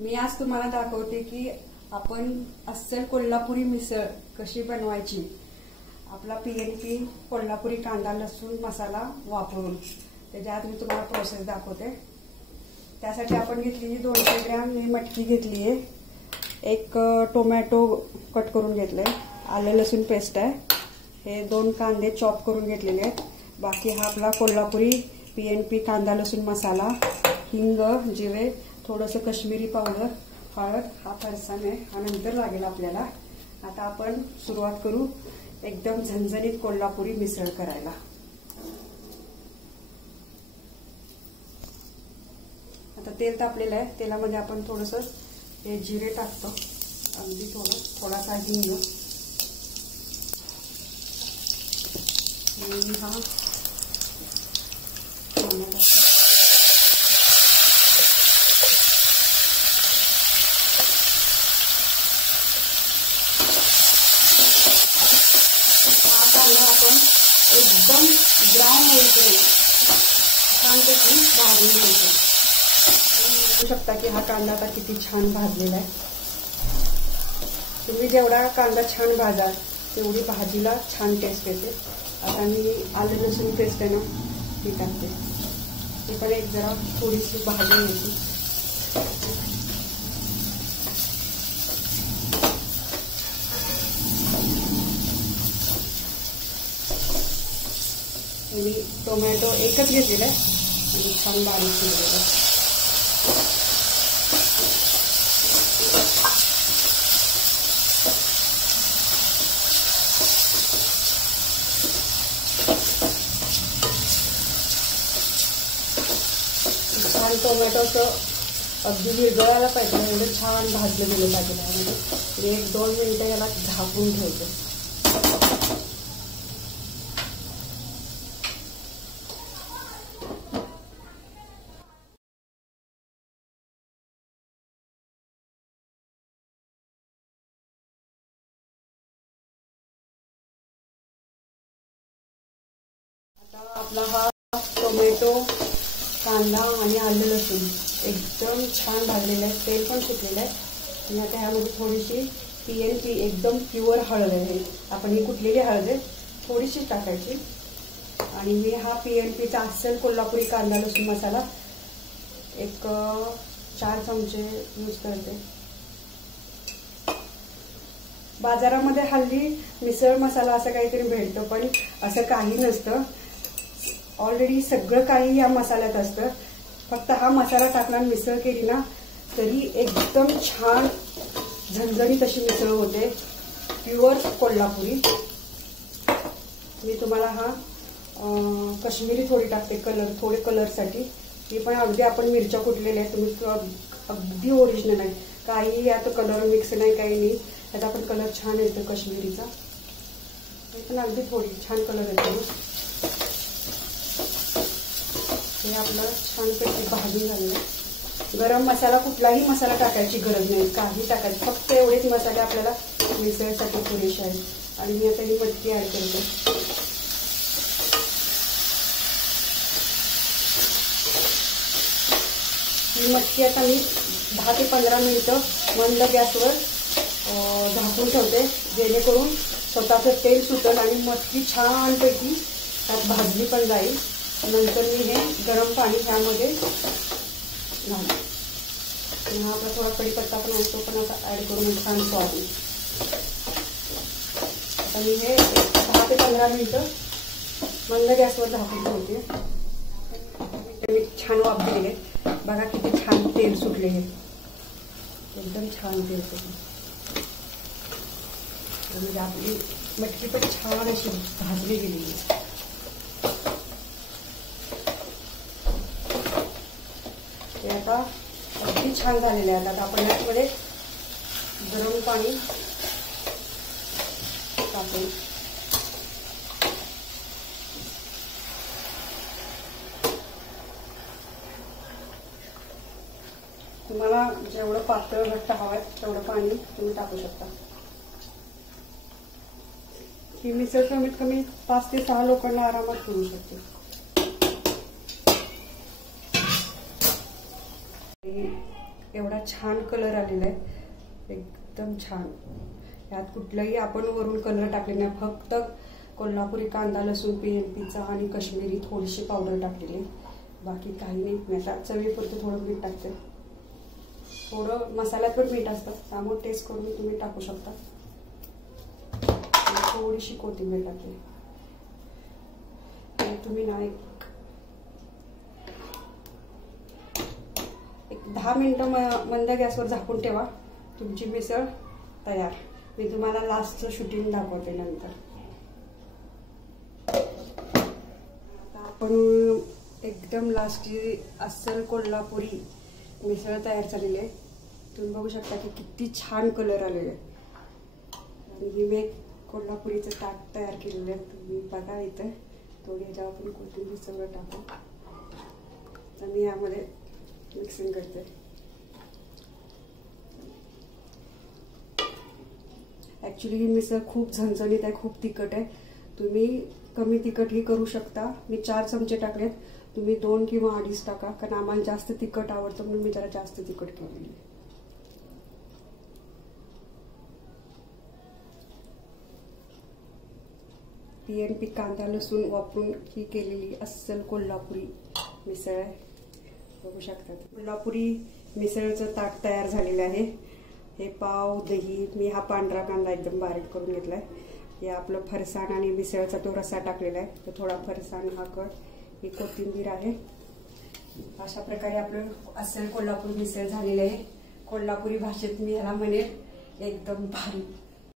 मी आज तुम्हाला दाखवते की आपण अस्सल कोल्हापुरी मिसळ कशी बनवायची। आपला PNP कोल्हापुरी कांदा लसूण मसाला वापरून त्याच्या आधी मी तुम्हाला प्रोसेस दाखवते। त्यासाठी आपण घेतलेली 200 ग्रॅम मी मटकी घेतली आहे, एक टोमॅटो कट करून घेतले, आले लसूण पेस्ट आहे, हे 2 कांदे चॉप करून घेतलेले आहेत। बाकी हा आपला कोल्हापुरी PNP कांदा लसूण मसाला, हिंग, जिरे, थोडंसं काश्मीरी पावडर, हळद, हा फरसाण आहे, हा नंतर लागेल आपल्याला। आता आपण सुरुवात करू एकदम झणझणीत कोल्हापुरी मिसळ करायला। आता तेल तापलेलं आहे, तेलामध्ये आपण थोडंसं हे जिरे टाकतो, अगदी थोडासा हिंग, हा आपण एकदम ब्राऊन होईपर्यंत छानपैकी भाजून घ्यायचं। बघू शकता की हा कांदा आता किती छान भाजलेला आहे। तुम्ही जेवढा कांदा छान भाजाल तेवढी भाजीला छान टेस्ट येते। आता मी आलं लसूण पेस्ट आहे ना ती टाकते, ती पण एक जरा थोडीशी भाजून घ्यायची। मी टोमॅटो एकच घेतलेला आहे आणि छान बारीक केलेला आहे। छान टोमॅटोचं अगदी विरघळायला पाहिजे, एवढं छान भाजलं गेलं पाहिजे त्यामध्ये। 1-2 मिनिटं याला झाकून ठेवतो। आता आपला हा टोमॅटो, कांदा आणि आलं लसूण एकदम छान भाजलेलं आहे, तेल पण सुटलेलं आहे। आणि आता ह्यामध्ये थोडीशी PNP एकदम प्युअर हळद आहे, आपण ही कुटलेली हळद आहे, थोडीशी टाकायची। आणि मी हा PNPचा अस्सल कोल्हापुरी कांदा लसूण मसाला एक 4 चमचे यूज करते। बाजारामध्ये हल्ली मिसळ मसाला असं काहीतरी भेटतं, पण असं काही नसतं। ऑलरेडी सगळं काही या मसाल्यात असतं, फक्त हा मसाला टाकणार मिसळ केली ना तरी एकदम छान झणझणीत अशी मिसळ होते, प्युअर कोल्हापुरी। मी तुम्हाला हा काश्मीरी थोडी टाकते थोडे कलरसाठी, ही पण अगदी आपण मिरच्या कुटलेल्या आहेत, तुम्ही अगदी ओरिजिनल आहे, काही यात कलर मिक्स नाही, काही नाही, यात आपण कलर छान येतो काश्मीरीचा, हे पण अगदी थोडी छान कलर येतो। हे आपलं छानपैकी भाजून झालेलं आहे। गरम मसाला कुठलाही मसाला टाकायची गरज नाही, काही टाकायचं, फक्त एवढेच मसाले आपल्याला मिसळसाठी पुरेसे आहेत। आणि मी आता ही मटकी ऍड करते। ही मटकी आता मी 10 ते 15 मिनिटं मंद गॅसवर झाकून ठेवते, जेणेकरून स्वतःचं तेल सुटेल आणि मटकी छानपैकी त्यात भाजली पण जाईल। नंतर मी हे गरम पाणी ह्यामध्ये घालते, हा आपला थोडा कढीपत्ता पण आहे, तो पण आता ऍड करून छान स्वादी। आता मी हे 10 ते 15 मिनिटं मंद गॅसवर झाकून ठेवते। मी छान वाफ दिलेले, बघा किती छान तेल सुटले, हे एकदम छान तेल सुटले। म्हणजे आपली मटकी पण छान अशी भाजली गेलेली आहे। हे आता अगदी छान झालेले आहे। आता आपण यामध्ये गरम पाणी टाकू। तुम्हाला जेवढं पातळ घट्ट हवं आहे तेवढं पाणी तुम्ही टाकू शकता। ही मिसळ कमीत कमी 5 ते 6 लोकांना आरामात करू शकते। एवढा छान कलर आलेला आहे, एकदम छान. यात कुठलंही आपण वरून कलर टाकले नाही, फक्त कोल्हापुरी कांदा लसूण PNPचा आणि काश्मीरी थोडीशी पावडर टाकलेली, बाकी काही नाही. मी आता चवीपुरतं थोडं मीठ टाकते. थोडं मसाल्यात पण मीठ असतं, त्यामुळे टेस्ट करून तुम्ही टाकू शकता. थोडीशी कोथिंबीर टाकली. तुम्ही ना एक 10 मिनिटं मंद गॅसवर झाकून ठेवा. तुमची मिसळ तयार. मी तुम्हाला लास्टचं शूटिंग दाखवते नंतर. आता आपण एकदम लास्टची अस्सल कोल्हापुरी मिसळ तयार झालेली आहे. तुम्ही बघू शकता की किती छान कलर आलेले आहे. आणि ही मी एक कोल्हापुरीचं ताट तयार केलेलं आहे. तुम्ही बघा इथं थोडी ह्याच्यावर आपण कोथिंबीर सगळं टाकू. तर मी यामध्ये मिक्सिंग करते. ॲक्च्युली ही मिसळ खूप झणझणीत आहे, खूप तिखट आहे. तुम्ही कमी तिखटही करू शकता. मी 4 चमचे टाकलेत, तुम्ही 2 किंवा 2.5 टाका, कारण आम्हाला जास्त तिखट आवडतं म्हणून मी जरा जास्त तिखट केलेली आहे. PNP कांदा लसूण वापरून ही केलेली अस्सल कोल्हापुरी मिसळ आहे. बघू शकता कोल्हापुरी मिसळचं ताट तयार झालेलं आहे. हे पाव दही, मी हा पांढरा कांदा एकदम बारीक करून घेतलाय. हे आपलं फरसाण आणि मिसळचा तो रस्सा टाकलेला आहे. तर थोडा फरसाण हा कट, ही कोथिंबीर आहे. अशा प्रकारे आपलं अस्सल कोल्हापुरी मिसळ झालेलं आहे. कोल्हापुरी भाषेत मी ह्याला म्हणेल एकदम भारी.